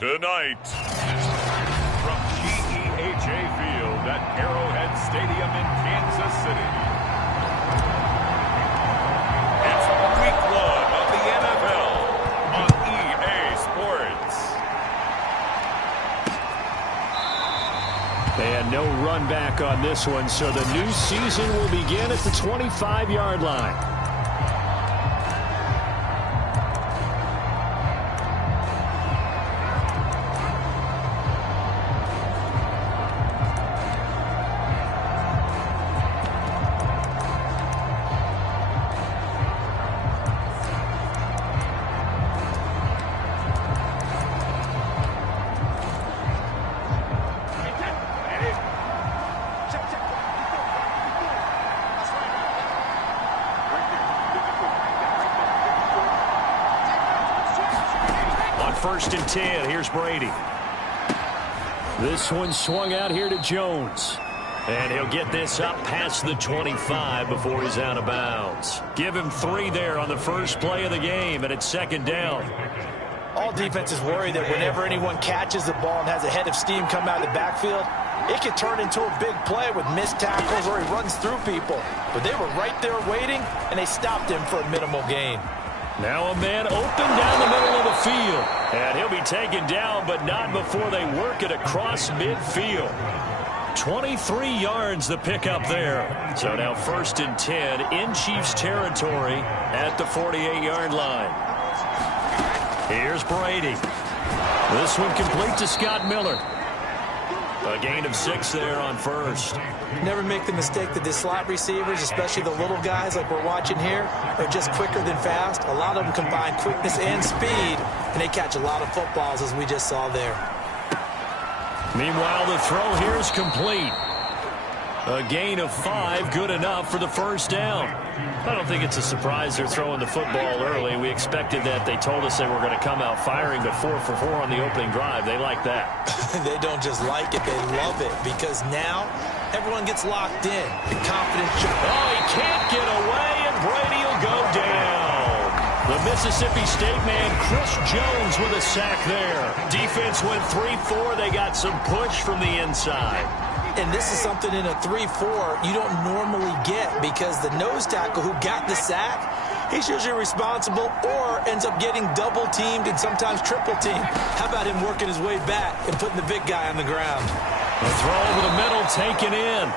Tonight, from GEHA Field at Arrowhead Stadium in Kansas City, it's Week 1 of the NFL on EA Sports. And no run back on this one, so the new season will begin at the 25-yard line. First and 10, here's Brady. This one swung out here to Jones. And he'll get this up past the 25 before he's out of bounds. Give him 3 there on the first play of the game, and it's second down. All defenses worry that whenever anyone catches the ball and has a head of steam come out of the backfield, it could turn into a big play with missed tackles or he runs through people. But they were right there waiting, and they stopped him for a minimal gain. Now a man open down the middle of the field. And he'll be taken down, but not before they work it across midfield. 23 yards the pickup there. So now first and 10 in Chiefs territory at the 48-yard line. Here's Brady. This one complete to Scott Miller. A gain of 6 there on first. Never make the mistake that the slot receivers, especially the little guys like we're watching here, are just quicker than fast. A lot of them combine quickness and speed, and they catch a lot of footballs, as we just saw there. Meanwhile, the throw here is complete. A gain of 5, good enough for the first down. I don't think it's a surprise they're throwing the football early. We expected that. They told us they were going to come out firing to 4 for 4 on the opening drive. They like that. They don't just like it, they love it, because now everyone gets locked in. The confidence. Oh, he can't get away, and Brady will go down. The Mississippi State man, Chris Jones, with a sack there. Defense went 3-4. They got some push from the inside. And this is something in a 3-4 you don't normally get, because the nose tackle who got the sack, he's usually responsible or ends up getting double-teamed and sometimes triple-teamed. How about him working his way back and putting the big guy on the ground? A throw over the middle, taken in.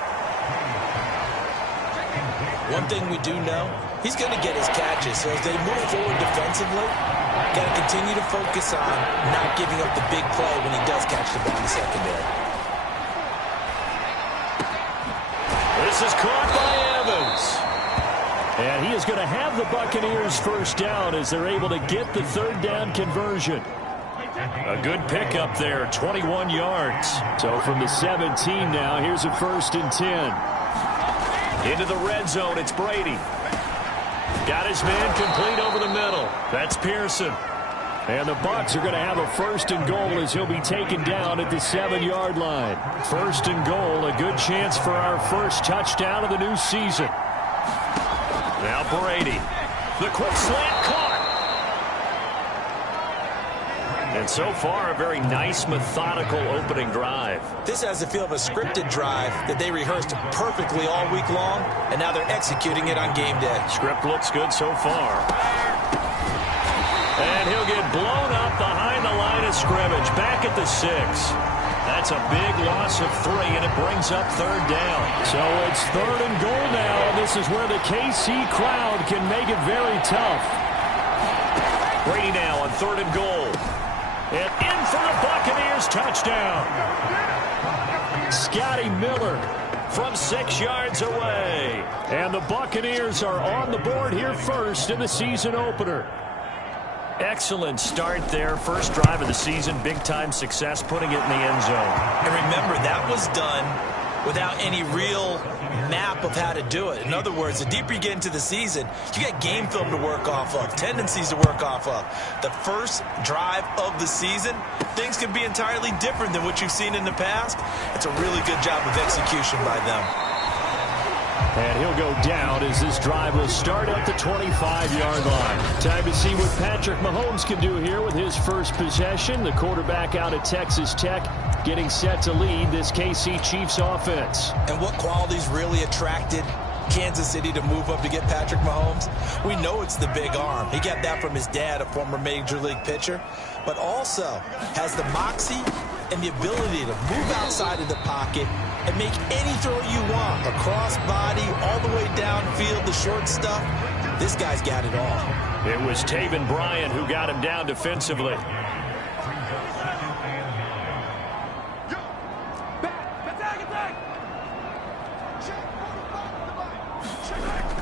One thing we do know, he's going to get his catches. So as they move forward defensively, got to continue to focus on not giving up the big play when he does catch the ball in the secondary. This is caught by Evans. And he is going to have the Buccaneers first down as they're able to get the third down conversion. A good pickup there, 21 yards. So from the 17 now, here's a first and 10. Into the red zone, it's Brady. Got his man complete over the middle. That's Pearson. And the Bucs are going to have a first and goal as he'll be taken down at the 7-yard line. First and goal, a good chance for our first touchdown of the new season. Now Brady. The quick slant caught. And so far, a very nice, methodical opening drive. This has the feel of a scripted drive that they rehearsed perfectly all week long, and now they're executing it on game day. Script looks good so far. And he'll get blown up behind the line of scrimmage, back at the 6. That's a big loss of 3, and it brings up third down. So it's third and goal now, and this is where the KC crowd can make it very tough. Brady now on third and goal. And in for the Buccaneers, touchdown. Scotty Miller from 6 yards away. And the Buccaneers are on the board here first in the season opener. Excellent start there. First drive of the season. Big-time success putting it in the end zone. And remember, that was done without any real map of how to do it. In other words, the deeper you get into the season, you got game film to work off of, tendencies to work off of. The first drive of the season, things can be entirely different than what you've seen in the past. It's a really good job of execution by them. And he'll go down as this drive will start at the 25-yard line. Time to see what Patrick Mahomes can do here with his first possession. The quarterback out of Texas Tech getting set to lead this KC Chiefs offense. And what qualities really attracted Kansas City to move up to get Patrick Mahomes? We know it's the big arm. He got that from his dad, a former Major League pitcher, but also has the moxie and the ability to move outside of the pocket and make any throw you want. Across body, all the way downfield, the short stuff. This guy's got it all. It was Taven Bryan who got him down defensively.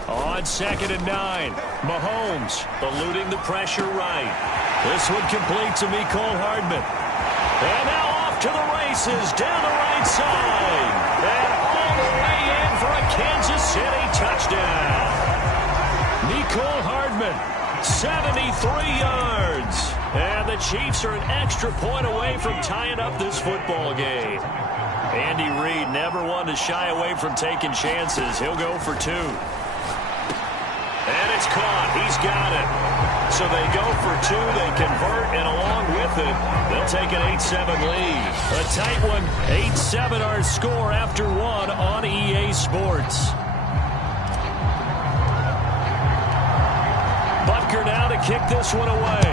On 2nd and 9, Mahomes eluding the pressure right. This one complete to Mecole Hardman. And now off to the races down the right side. And all the way in for a Kansas City touchdown. Mecole Hardman, 73 yards. And the Chiefs are an extra point away from tying up this football game. Andy Reid never one to shy away from taking chances. He'll go for 2. And it's caught. He's got it. So they go for 2. They convert, and along with it, they'll take an 8-7 lead. A tight one. 8-7 our score after 1 on EA Sports. Butker now to kick this one away.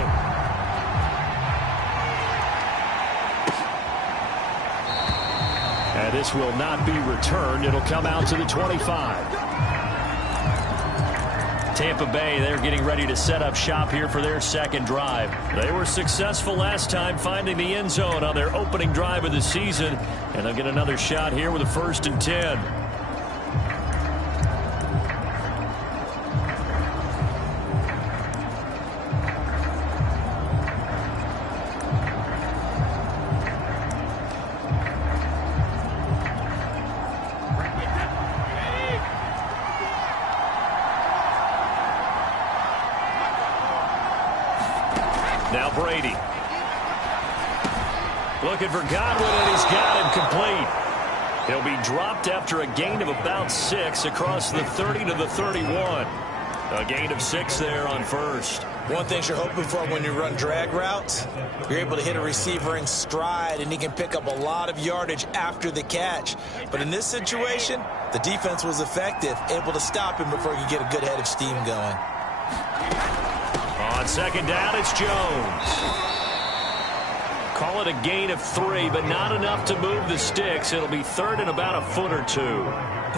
And this will not be returned. It'll come out to the 25. Tampa Bay, they're getting ready to set up shop here for their second drive. They were successful last time finding the end zone on their opening drive of the season, and they'll get another shot here with a 1st and 10. Now Brady. Looking for Godwin, and he's got him complete. He'll be dropped after a gain of about 6 across the 30 to the 31. A gain of 6 there on 1st. One thing you're hoping for when you run drag routes, you're able to hit a receiver in stride, and he can pick up a lot of yardage after the catch. But in this situation, the defense was effective, able to stop him before he could get a good head of steam going. On 2nd down, it's Jones. Call it a gain of 3, but not enough to move the sticks. It'll be 3rd and about a foot or 2.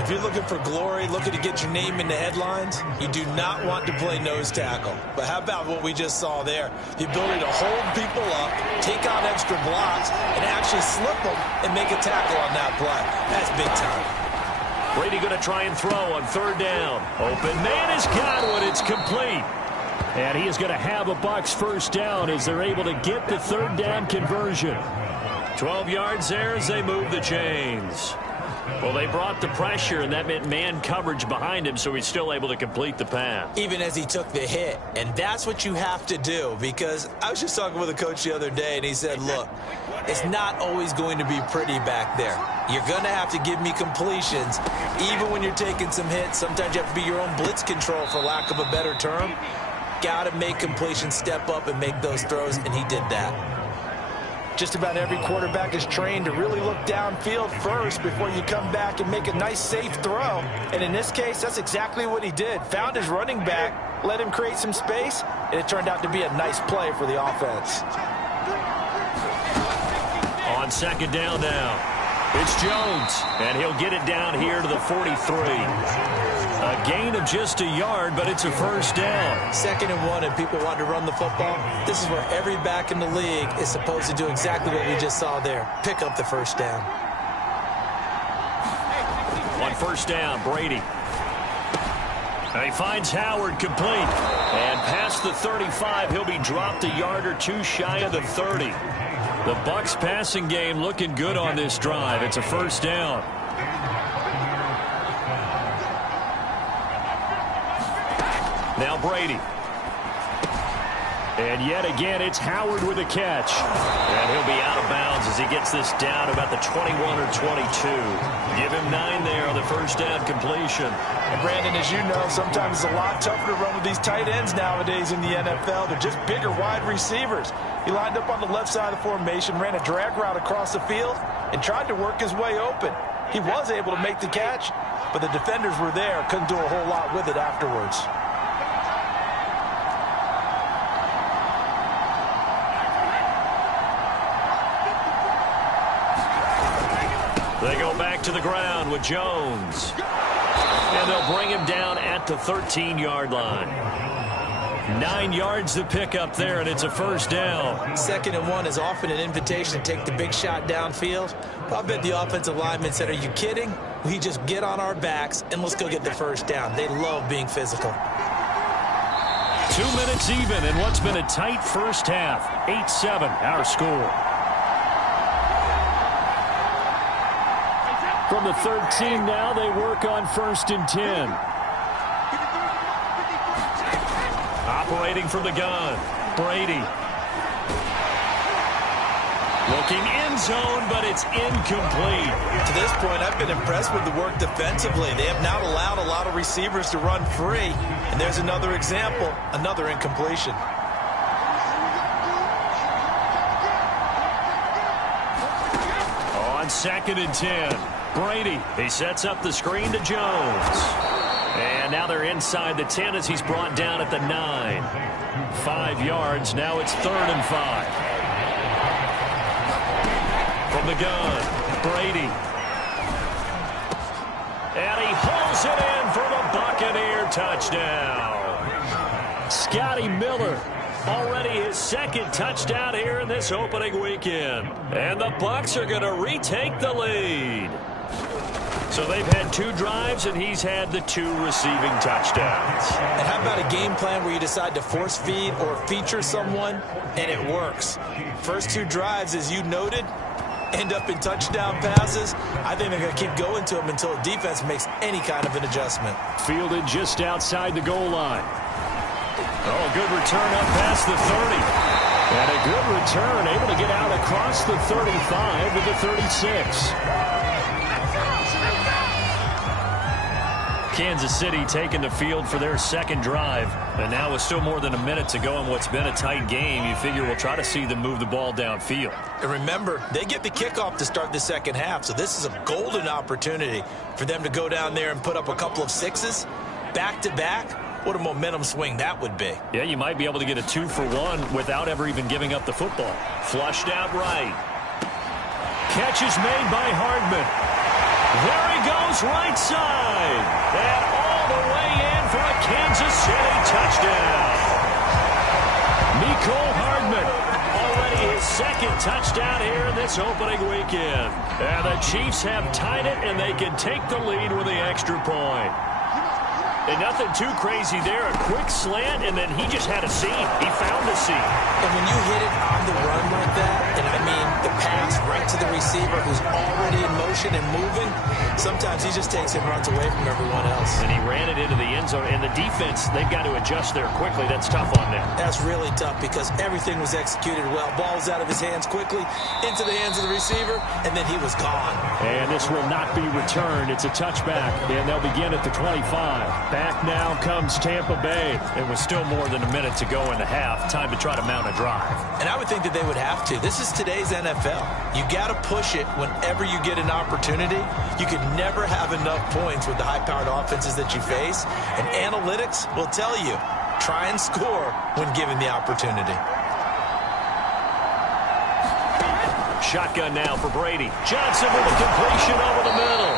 If you're looking for glory, looking to get your name in the headlines, you do not want to play nose tackle. But how about what we just saw there? The ability to hold people up, take on extra blocks, and actually slip them and make a tackle on that play. That's big time. Brady going to try and throw on 3rd down. Open man is Godwin. It's complete. And he is going to have a Bucs 1st down as they're able to get the 3rd down conversion. 12 yards there as they move the chains. Well, they brought the pressure, and that meant man coverage behind him, so he's still able to complete the pass. Even as he took the hit, and that's what you have to do, because I was just talking with a coach the other day, and he said, look, it's not always going to be pretty back there. You're going to have to give me completions, even when you're taking some hits. Sometimes you have to be your own blitz control, for lack of a better term. Got to make completions, step up and make those throws, and he did that. Just about every quarterback is trained to really look downfield first before you come back and make a nice, safe throw. And in this case, that's exactly what he did. Found his running back, let him create some space, and it turned out to be a nice play for the offense. On 2nd down now, it's Jones, and he'll get it down here to the 43. A gain of just a yard, but it's a 1st down. 2nd and 1, and people want to run the football. This is where every back in the league is supposed to do exactly what we just saw there. Pick up the 1st down. On 1st down, Brady. And he finds Howard complete. And past the 35, he'll be dropped a yard or 2 shy of the 30. The Bucs passing game looking good on this drive. It's a 1st down. Now Brady. And yet again, it's Howard with a catch. And he'll be out of bounds as he gets this down about the 21 or 22. Give him 9 there on the first down completion. And Brandon, as you know, sometimes it's a lot tougher to run with these tight ends nowadays in the NFL. They're just bigger wide receivers. He lined up on the left side of the formation, ran a drag route across the field, and tried to work his way open. He was able to make the catch, but the defenders were there, couldn't do a whole lot with it afterwards. They go back to the ground with Jones. And they'll bring him down at the 13-yard line. 9 yards to pick up there, and it's a first down. 2nd and 1 is often an invitation to take the big shot downfield. I bet the offensive lineman said, are you kidding? We just get on our backs and let's go get the first down. They love being physical. 2 minutes even in what's been a tight first half. 8-7, our score. From the 13 now, they work on 1st and 10. Operating from the gun, Brady. Looking end zone, but it's incomplete. To this point, I've been impressed with the work defensively. They have not allowed a lot of receivers to run free. And there's another example, another incompletion. On 2nd and 10, Brady. He sets up the screen to Jones. And now they're inside the 10 as he's brought down at the 9. 5 yards. Now it's 3rd and 5. From the gun, Brady. And he hauls it in for the Buccaneer touchdown. Scotty Miller. Already his 2nd touchdown here in this opening weekend. And the Bucs are going to retake the lead. So they've had 2 drives, and he's had the 2 receiving touchdowns. And how about a game plan where you decide to force feed or feature someone, and it works? First 2 drives, as you noted, end up in touchdown passes. I think they're going to keep going to them until the defense makes any kind of an adjustment. Fielded just outside the goal line. Oh, good return up past the 30. And a good return, able to get out across the 35 to the 36. Kansas City taking the field for their 2nd drive. And now with still more than a minute to go in what's been a tight game, you figure we'll try to see them move the ball downfield. And remember, they get the kickoff to start the 2nd half, so this is a golden opportunity for them to go down there and put up a couple of 6s back-to-back. What a momentum swing that would be. Yeah, you might be able to get a 2-for-1 without ever even giving up the football. Flushed out right. Catch is made by Hardman. There he goes right side. And all the way in for a Kansas City touchdown. Mecole Hardman, already his 2nd touchdown here in this opening weekend. And the Chiefs have tied it, and they can take the lead with the extra point. And nothing too crazy there. A quick slant, and then he just had a seam. He found a seam. And when you hit it on the run like that, and I mean the pass right to the receiver who's already in motion and moving, sometimes he just takes it and runs away from everyone else. And he ran it into the end zone. And the defense, they've got to adjust there quickly. That's tough on them. That's really tough because everything was executed well. Ball was out of his hands quickly, into the hands of the receiver, and then he was gone. And this will not be returned. It's a touchback, and they'll begin at the 25. Back now comes Tampa Bay. It was still more than a minute to go in the half. Time to try to mount a drive. And I would think that they would have to. This is today's NFL. You got to push it whenever you get an opportunity. You can never have enough points with the high-powered offenses that you face. And analytics will tell you, try and score when given the opportunity. Shotgun now for Brady. Johnson with a completion over the middle.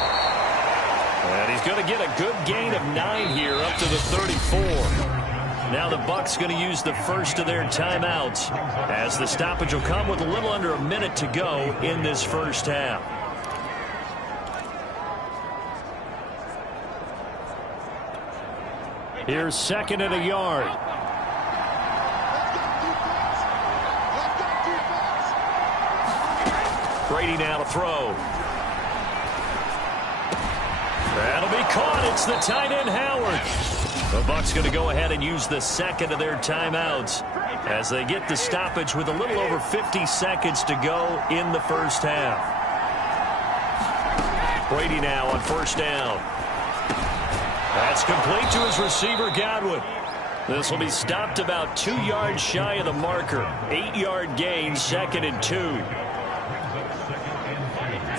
And he's going to get a good gain of 9 here up to the 34. Now the Bucs going to use the first of their timeouts as the stoppage will come with a little under a minute to go in this first half. Here's 2nd and a yard. Brady now to throw. That'll be caught. It's the tight end, Howard. The Bucs going to go ahead and use the second of their timeouts as they get the stoppage with a little over 50 seconds to go in the first half. Brady now on first down. That's complete to his receiver, Godwin. This will be stopped about 2 yards shy of the marker. 8-yard gain, 2nd and 2.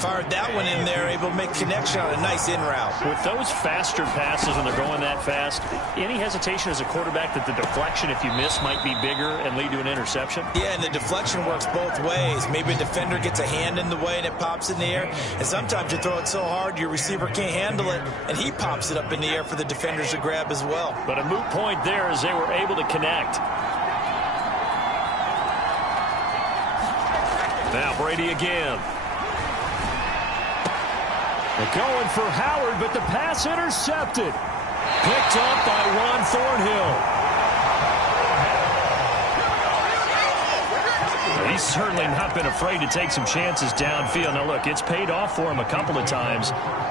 Fired that one in there, able to make connection on a nice in route. With those faster passes when they're going that fast, any hesitation as a quarterback that the deflection, if you miss, might be bigger and lead to an interception? Yeah, and the deflection works both ways. Maybe a defender gets a hand in the way and it pops in the air. And sometimes you throw it so hard your receiver can't handle it, and he pops it up in the air for the defenders to grab as well. But a moot point there as they were able to connect. Now Brady again. They're going for Howard, but the pass intercepted. Picked up by Ron Thornhill. He's certainly not been afraid to take some chances downfield. Now, look, it's paid off for him a couple of times.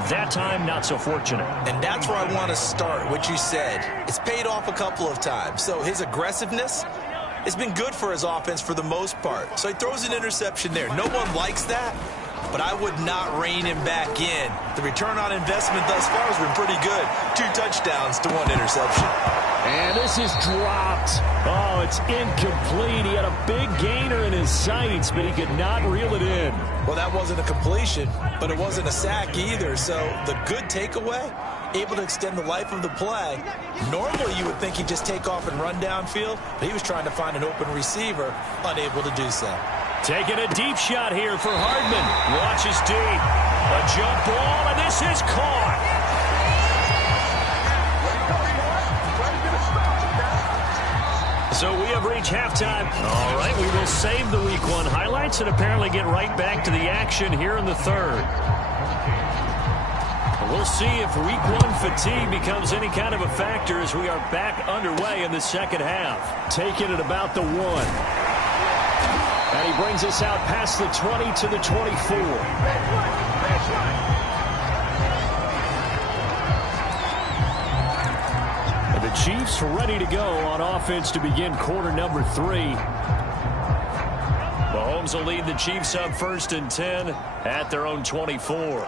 That time, not so fortunate. And that's where I want to start, what you said. It's paid off a couple of times. So his aggressiveness has been good for his offense for the most part. So he throws an interception there. No one likes that. But I would not rein him back in. The return on investment thus far has been pretty good. 2 touchdowns to 1 interception. And this is dropped. Oh, it's incomplete. He had a big gainer in his sights, but he could not reel it in. Well, that wasn't a completion, but it wasn't a sack either. So the good takeaway, able to extend the life of the play. Normally, you would think he'd just take off and run downfield, but he was trying to find an open receiver, unable to do so. Taking a deep shot here for Hardman. Launches deep. A jump ball, and this is caught. So we have reached halftime. All right, we will save the Week 1 highlights and apparently get right back to the action here in the third. We'll see if Week 1 fatigue becomes any kind of a factor as we are back underway in the second half. Taking it about the 1. And he brings us out past the 20 to the 24. And the Chiefs ready to go on offense to begin quarter number 3. Mahomes will lead the Chiefs up 1st and 10 at their own 24.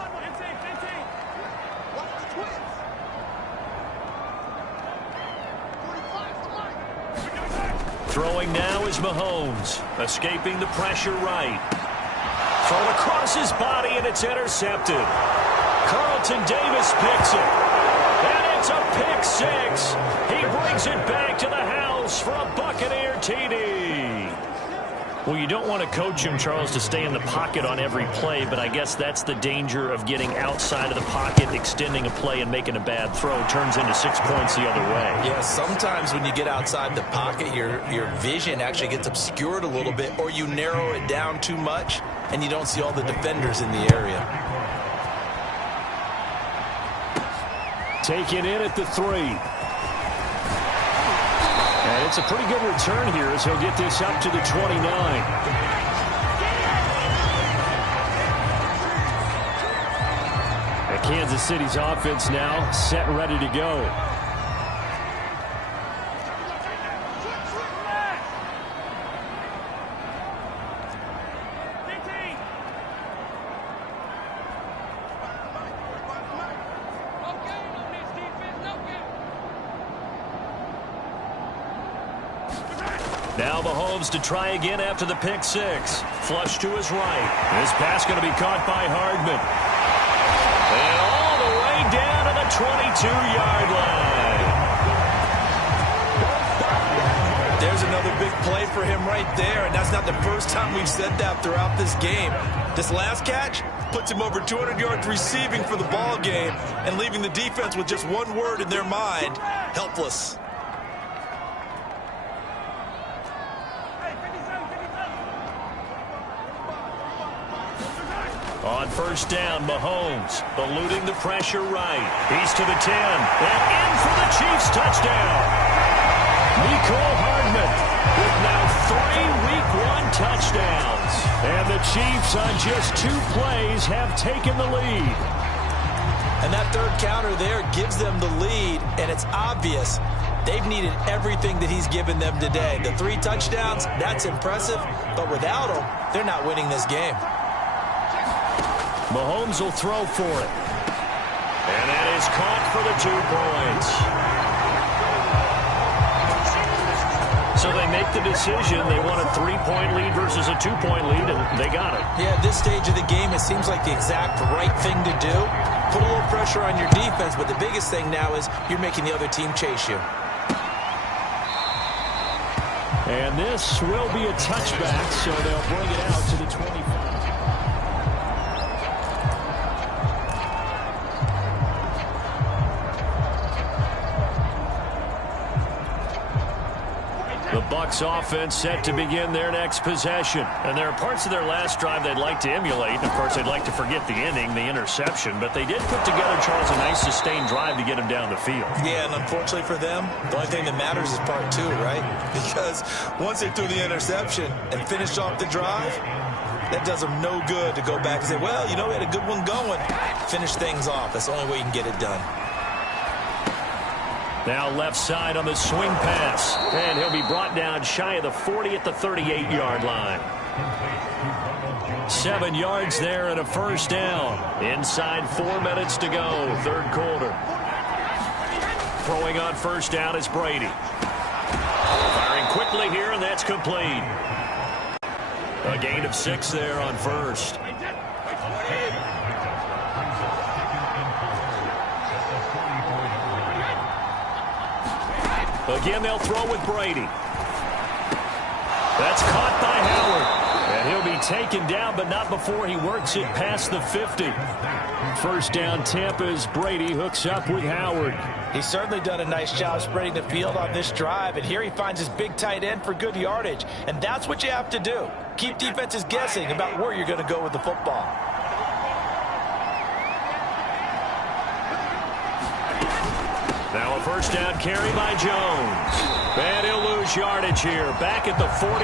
Throwing now is Mahomes, escaping the pressure right. Thrown across his body, and it's intercepted. Carlton Davis picks it. And it's a pick 6. He brings it back to the house for a Buccaneer TD. Well, you don't want to coach him, Charles, to stay in the pocket on every play, but I guess that's the danger of getting outside of the pocket, extending a play, and making a bad throw. Turns into 6 points the other way. Yeah, sometimes when you get outside the pocket, your vision actually gets obscured a little bit, or you narrow it down too much, and you don't see all the defenders in the area. Taken in at the 3. And it's a pretty good return here as he'll get this up to the 29. And Kansas City's offense now set and ready to go. Now Mahomes to try again after the pick 6. Flush to his right. This pass going to be caught by Hardman. And all the way down to the 22-yard line. There's another big play for him right there, and that's not the first time we've said that throughout this game. This last catch puts him over 200 yards receiving for the ball game and leaving the defense with just one word in their mind: helpless. On first down, Mahomes eluding the pressure right. He's to the 10. And in for the Chiefs touchdown. Mecole Hardman with now 3 Week 1 touchdowns. And the Chiefs on just 2 plays have taken the lead. And that third counter there gives them the lead, and it's obvious they've needed everything that he's given them today. The 3 touchdowns, that's impressive, but without him, they're not winning this game. Mahomes will throw for it. And that is caught for the 2 points. So they make the decision. They want a 3-point lead versus a 2-point lead, and they got it. Yeah, at this stage of the game, it seems like the exact right thing to do. Put a little pressure on your defense, but the biggest thing now is you're making the other team chase you. And this will be a touchback, so they'll bring it out to the 25. The Bucs offense set to begin their next possession. And there are parts of their last drive they'd like to emulate. And, of course, they'd like to forget the inning, the interception. But they did put together, Charles, a nice sustained drive to get him down the field. Yeah, and unfortunately for them, the only thing that matters is part 2, right? Because once they threw the interception and finished off the drive, that does them no good to go back and say, well, you know, we had a good one going. Finish things off. That's the only way you can get it done. Now left side on the swing pass. And he'll be brought down shy of the 40 at the 38-yard line. 7 yards there and a first down. Inside 4 minutes to go, 3rd quarter. Throwing on first down is Brady. Firing quickly here, and that's complete. A gain of 6 there on first. Again, they'll throw with Brady. That's caught by Howard. And he'll be taken down, but not before he works it past the 50. First down, Tampa's Brady hooks up with Howard. He's certainly done a nice job spreading the field on this drive, and here he finds his big tight end for good yardage. And that's what you have to do. Keep defenses guessing about where you're going to go with the football. Now a first down carry by Jones. And he'll lose yardage here. Back at the 47.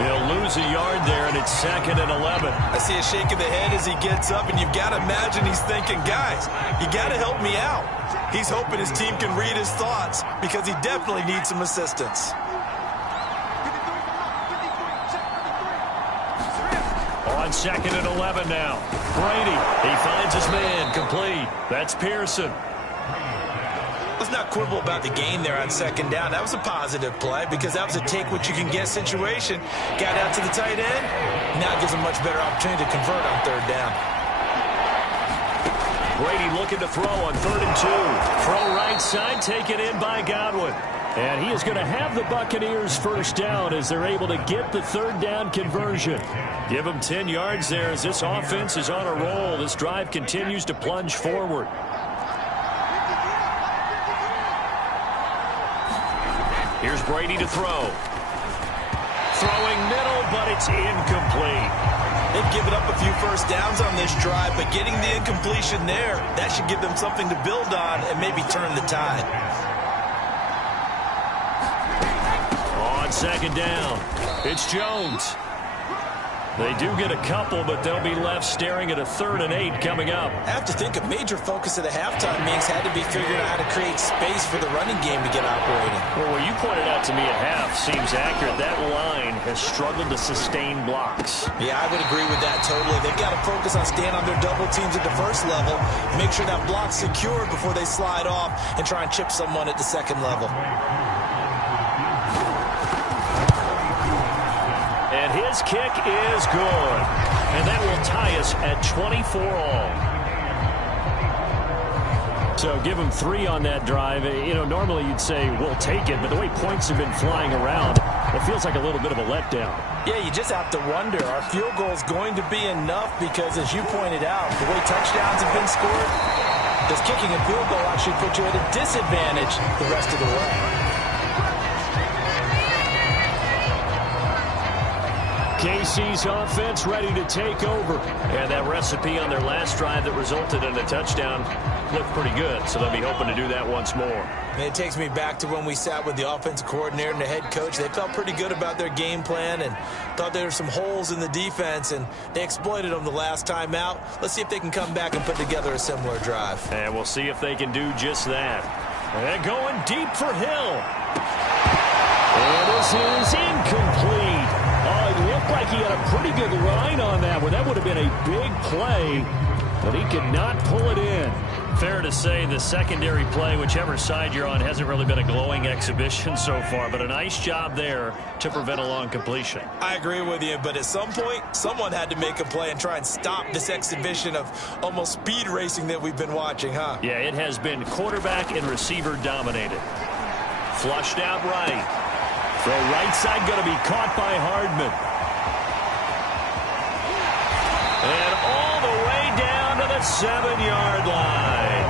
He'll lose a yard there, and it's 2nd and 11. I see a shake of the head as he gets up, and you've got to imagine he's thinking, guys, you got to help me out. He's hoping his team can read his thoughts because he definitely needs some assistance. On 2nd and 11 now. Brady, he finds his man, complete. That's Pearson. Let's not quibble about the gain there on 2nd down. That was a positive play because that was a take-what-you-can-get situation. Got out to the tight end. Now gives him a much better opportunity to convert on 3rd down. Brady looking to throw on 3rd and 2. Throw right side, taken in by Godwin. And he is going to have the Buccaneers first down as they're able to get the 3rd down conversion. Give them 10 yards there as this offense is on a roll. This drive continues to plunge forward. Here's Brady to throw. Throwing middle, but it's incomplete. They've given up a few first downs on this drive, but getting the incompletion there, that should give them something to build on and maybe turn the tide. On 2nd down, it's Jones. They do get a couple, but they'll be left staring at a 3rd and 8 coming up. I have to think a major focus of the halftime meetings had to be figuring out how to create space for the running game to get operating. Well, what you pointed out to me at half seems accurate. That line has struggled to sustain blocks. Yeah, I would agree with that totally. They've got to focus on staying on their double teams at the first level, make sure that block's secured before they slide off and try and chip someone at the 2nd level. And his kick is good. And that will tie us at 24 all. So give him 3 on that drive. You know, normally you'd say, we'll take it. But the way points have been flying around, it feels like a little bit of a letdown. Yeah, you just have to wonder, are field goals going to be enough? Because as you pointed out, the way touchdowns have been scored, does kicking a field goal actually put you at a disadvantage the rest of the way? KC's offense ready to take over. And that recipe on their last drive that resulted in a touchdown looked pretty good, so they'll be hoping to do that once more. And it takes me back to when we sat with the offensive coordinator and the head coach. They felt pretty good about their game plan and thought there were some holes in the defense, and they exploited them the last time out. Let's see if they can come back and put together a similar drive. And we'll see if they can do just that. And going deep for Hill. And this is incomplete. Oh, it looked like he had a pretty good line on that one. That would have been a big play, but he could not pull it in. Fair to say the secondary play, whichever side you're on, hasn't really been a glowing exhibition so far, but a nice job there to prevent a long completion. I agree with you, but at some point, someone had to make a play and try and stop this exhibition of almost speed racing that we've been watching, huh? Yeah, it has been quarterback and receiver dominated. Flushed out right. Throw right side going to be caught by Hardman. And all the way down to the 7-yard line.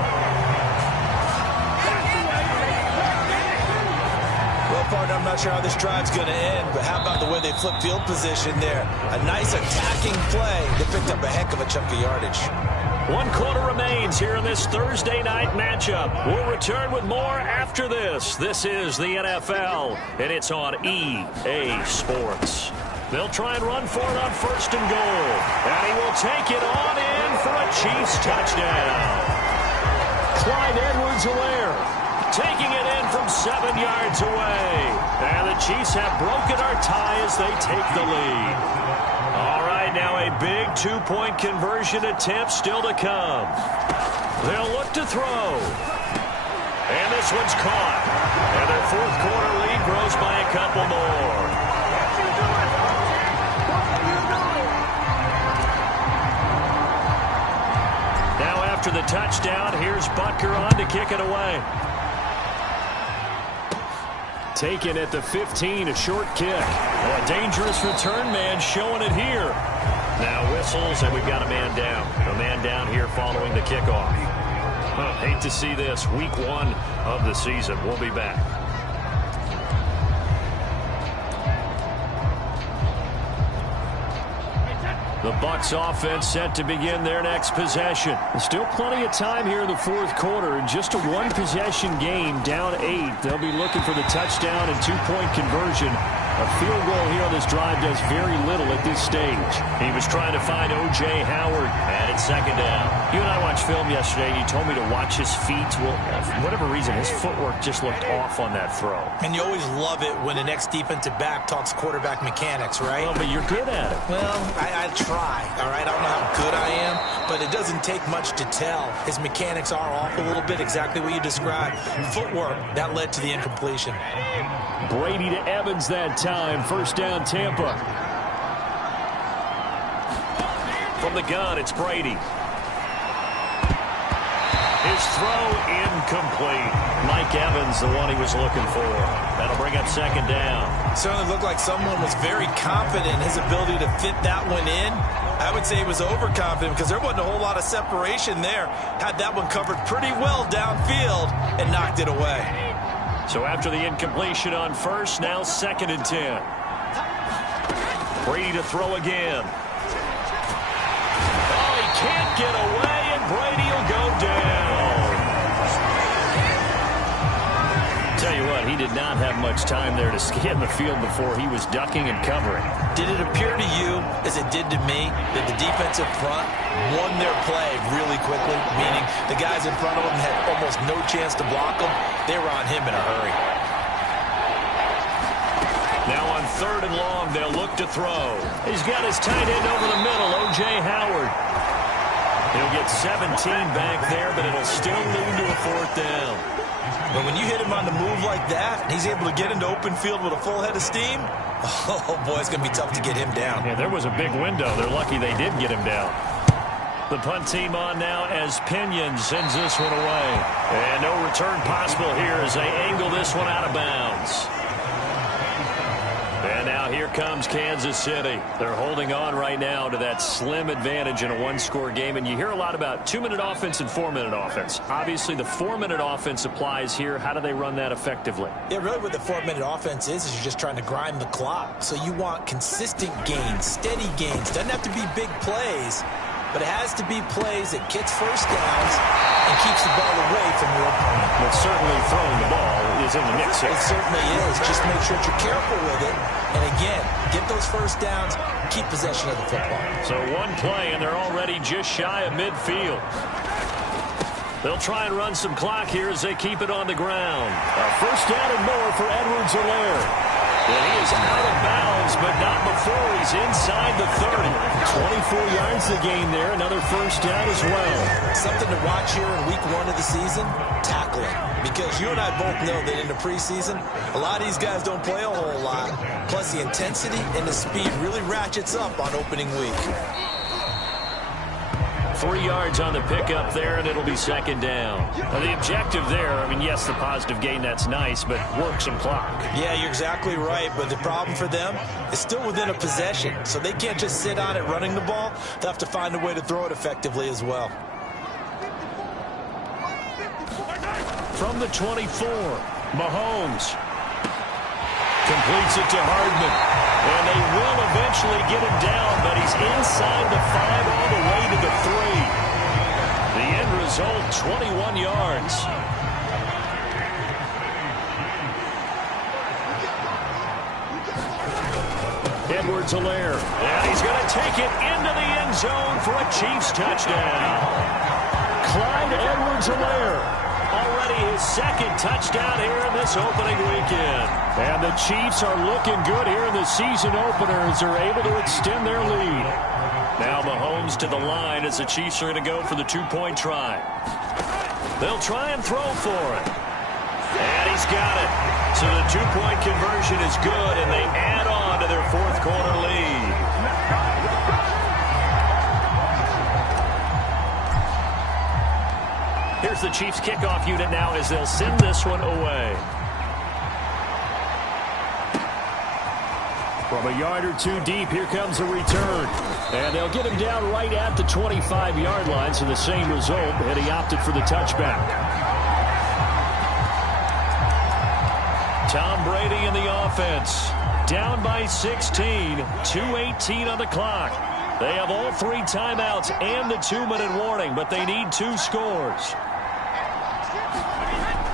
Well, partner, I'm not sure how this drive's going to end, but how about the way they flip field position there? A nice attacking play. They picked up a heck of a chunk of yardage. 1 quarter remains here in this Thursday night matchup. We'll return with more after this. This is the NFL, and it's on EA Sports. They'll try and run for it on 1st and goal. And he will take it on in for a Chiefs touchdown. Clyde Edwards-Helaire taking it in from 7 yards away. And the Chiefs have broken our tie as they take the lead. All right, now a big 2-point conversion attempt still to come. They'll look to throw. And this one's caught. And their 4th quarter lead grows by a couple more. After the touchdown, here's Butker on to kick it away. Taken at the 15, a short kick. Oh, a dangerous return man showing it here. Now whistles, and we've got a man down. A man down here following the kickoff. Hate to see this. Week 1 of the season. We'll be back. The Bucs offense set to begin their next possession. Still plenty of time here in the 4th quarter. Just a 1-possession game, down 8. They'll be looking for the touchdown and 2-point conversion. A field goal here on this drive does very little at this stage. He was trying to find O.J. Howard, and it's 2nd down. You and I watched film yesterday, and you told me to watch his feet. Well, for whatever reason, his footwork just looked off on that throw. And you always love it when the next defensive back talks quarterback mechanics, right? Well, but you're good at it. Well, I try, all right? I don't know how good I am, but it doesn't take much to tell. His mechanics are off a little bit, exactly what you described. Footwork, that led to the incompletion. Brady to Evans that time. 1st down, Tampa. From the gun, it's Brady. His throw incomplete. Mike Evans, the one he was looking for. That'll bring up 2nd down. Certainly looked like someone was very confident in his ability to fit that one in. I would say he was overconfident because there wasn't a whole lot of separation there. Had that one covered pretty well downfield and knocked it away. So after the incompletion on 1st, now 2nd and 10. Brady to throw again. Oh, he can't get away, and Brady will go down. Tell you what, he did not have much time there to scan the field before he was ducking and covering. Did it appear to you, as it did to me, that the defensive front won their play really quickly? Meaning the guys in front of him had almost no chance to block him. They were on him in a hurry. Now on 3rd and long, they'll look to throw. He's got his tight end over the middle, O.J. Howard. He'll get 17 back there, but it'll still lead to a 4th down. But when you hit him on the move like that, and he's able to get into open field with a full head of steam, oh boy, it's going to be tough to get him down. Yeah, there was a big window. They're lucky they did get him down. The punt team on now as Pinion sends this one away. And no return possible here as they angle this one out of bounds. And now here comes Kansas City. They're holding on right now to that slim advantage in a 1-score game. And you hear a lot about 2-minute offense and 4-minute offense. Obviously, the 4-minute offense applies here. How do they run that effectively? Yeah, really what the 4-minute offense is you're just trying to grind the clock. So you want consistent gains, steady gains. Doesn't have to be big plays. but it has to be plays that gets first downs and keeps the ball away from your opponent. But certainly throwing the ball is in the mix here. It certainly is. Just make sure that you're careful with it. And again, get those first downs, keep possession of the football. So one play, and they're already just shy of midfield. They'll try and run some clock here as they keep it on the ground. A first down and more for Edwards-Helaire. And he is out of bounds, but not before he's inside the 30. 24 yards the gain there. Another first down as well. Something to watch here in week 1 of the season, tackling. Because you and I both know that in the preseason, a lot of these guys don't play a whole lot. Plus the intensity and the speed really ratchets up on opening week. 3 yards on the pickup there, and it'll be second down. Now, the objective there, I mean, yes, the positive gain, that's nice, but work some clock. Yeah, you're exactly right, but the problem for them is still within a possession, so they can't just sit on it running the ball. They'll have to find a way to throw it effectively as well. From the 24, Mahomes completes it to Hardman. And they will eventually get him down, but he's inside the 5 all the way to the 3. The end result, 21 yards. Edwards-Helaire. And he's going to take it into the end zone for a Chiefs touchdown. Clyde Edwards-Helaire. Already his second touchdown here in this opening weekend. And the Chiefs are looking good here in the season opener as they're able to extend their lead. Now Mahomes to the line as the Chiefs are going to go for the 2-point try. They'll try and throw for it. And he's got it. So the 2-point conversion is good, and they add on to their fourth quarter lead. Here's the Chiefs kickoff unit now as they'll send this one away. From a yard or two deep, here comes a return. And they'll get him down right at the 25-yard line, so the same result, and he opted for the touchback. Tom Brady in the offense. Down by 16, 2:18 on the clock. They have all 3 timeouts and the 2-minute warning, but they need 2 scores.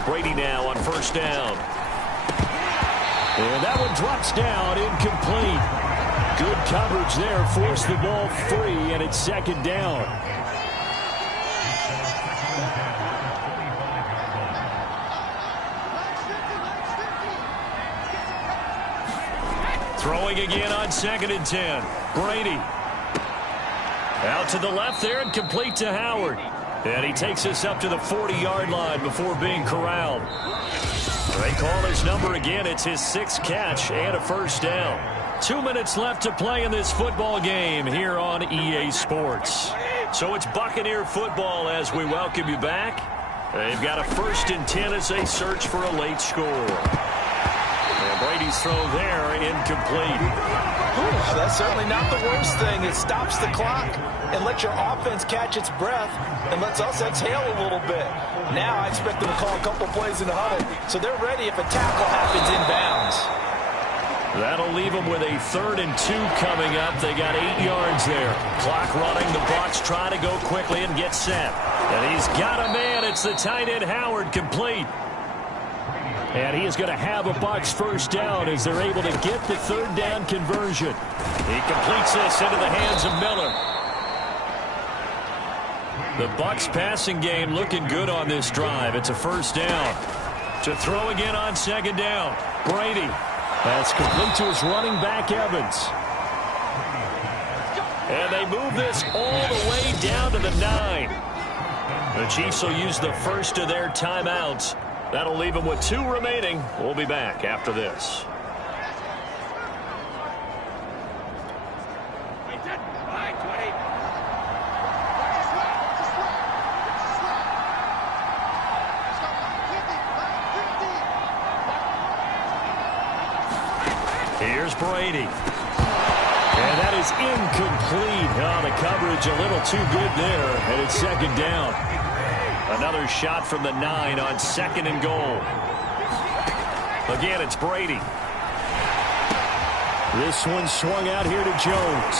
Brady now on first down. And that one drops down, incomplete. Good coverage there, forced the ball free, and it's second down. Throwing again on 2nd and 10. Brady. Out to the left there and complete to Howard. And he takes us up to the 40-yard line before being corralled. They call his number again. It's his 6th catch and a first down. 2 minutes left to play in this football game here on EA Sports. So it's Buccaneer football as we welcome you back. They've got a 1st and 10 as they search for a late score. And Brady's throw there, incomplete. That's certainly not the worst thing. It stops the clock and lets your offense catch its breath and lets us exhale a little bit. Now I expect them to call a couple plays in the huddle, so they're ready if a tackle happens inbounds. That'll leave them with a 3rd and 2 coming up. They got 8 yards there. Clock running. The Bucs try to go quickly and get set. And he's got a man. It's the tight end Howard, complete. And he is going to have a Bucs first down as they're able to get the 3rd down conversion. He completes this into the hands of Miller. The Bucs passing game looking good on this drive. It's a first down. To throw again on 2nd down. Brady. That's complete to his running back, Evans. And they move this all the way down to the 9. The Chiefs will use the first of their timeouts. That'll leave them with 2 remaining. We'll be back after this. Here's Brady. And that is incomplete. Oh, the coverage a little too good there. And it's second down. Another shot from the 9 on 2nd and goal. Again, it's Brady. This one swung out here to Jones.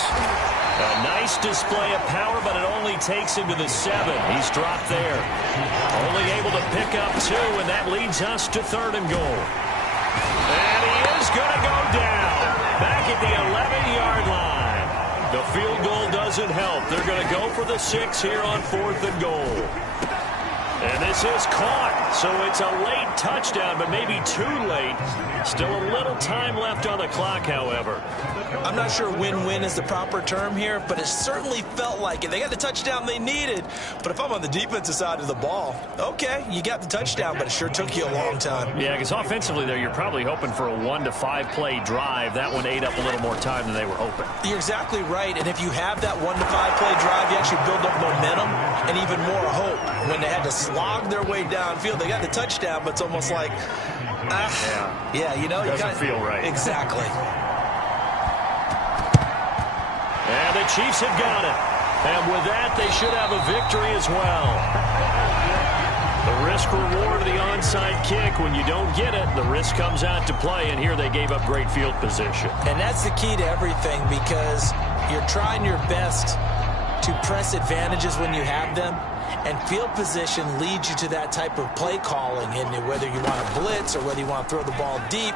A nice display of power, but it only takes him to the 7. He's dropped there. Only able to pick up 2, and that leads us to 3rd and goal. And he is going to go down. Back at the 11-yard line. The field goal doesn't help. They're going to go for the 6 here on 4th and goal. And this is caught, so it's a late touchdown, but maybe too late. Still a little time left on the clock, however. I'm not sure win-win is the proper term here, but it certainly felt like it. They got the touchdown they needed, but if I'm on the defensive side of the ball, okay, you got the touchdown, but it sure took you a long time. Yeah, because offensively there, you're probably hoping for a 1 to 5 play drive. That one ate up a little more time than they were hoping. You're exactly right, and if you have that 1 to 5 play drive, you actually build up momentum and even more hope. When they had to slog their way downfield, they got the touchdown, but it's almost like, yeah, you know, doesn't feel right. Exactly. And the Chiefs have got it. And with that, they should have a victory as well. The risk-reward of the onside kick, when you don't get it, the risk comes out to play, and here they gave up great field position. And that's the key to everything, because you're trying your best to press advantages when you have them, and field position leads you to that type of play calling, and whether you want to blitz or whether you want to throw the ball deep,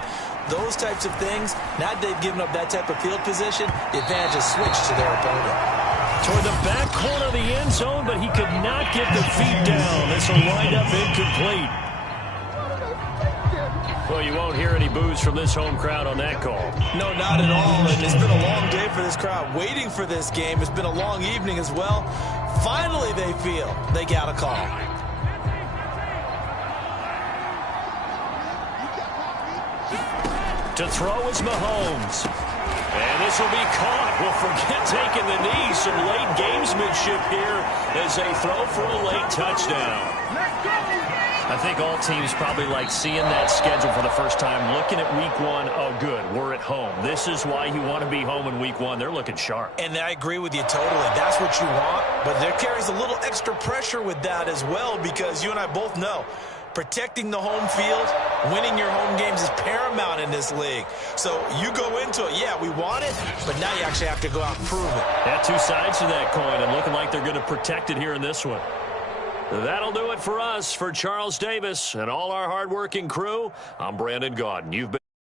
those types of things, now that they've given up that type of field position, the advantage is switched to their opponent. Toward the back corner of the end zone, but he could not get the feet down. This will wind up incomplete. Well, you won't hear any boos from this home crowd on that call. No, not at all. And it's been a long day for this crowd waiting for this game. It's been a long evening as well. Finally, they feel they got a call. To throw is Mahomes. And this will be caught. Well, forget taking the knee. Some late gamesmanship here as they throw for a late touchdown. I think all teams probably like seeing that schedule for the first time, looking at week 1. Oh, good, we're at home. This is why you want to be home in week 1. They're looking sharp. And I agree with you totally. That's what you want. But there carries a little extra pressure with that as well, because you and I both know protecting the home field, winning your home games is paramount in this league. So you go into it, yeah, we want it, but now you actually have to go out and prove it. Yeah, 2 sides to that coin, and looking like they're going to protect it here in this one. That'll do it for us. For Charles Davis and all our hardworking crew, I'm Brandon Gaudin. You've been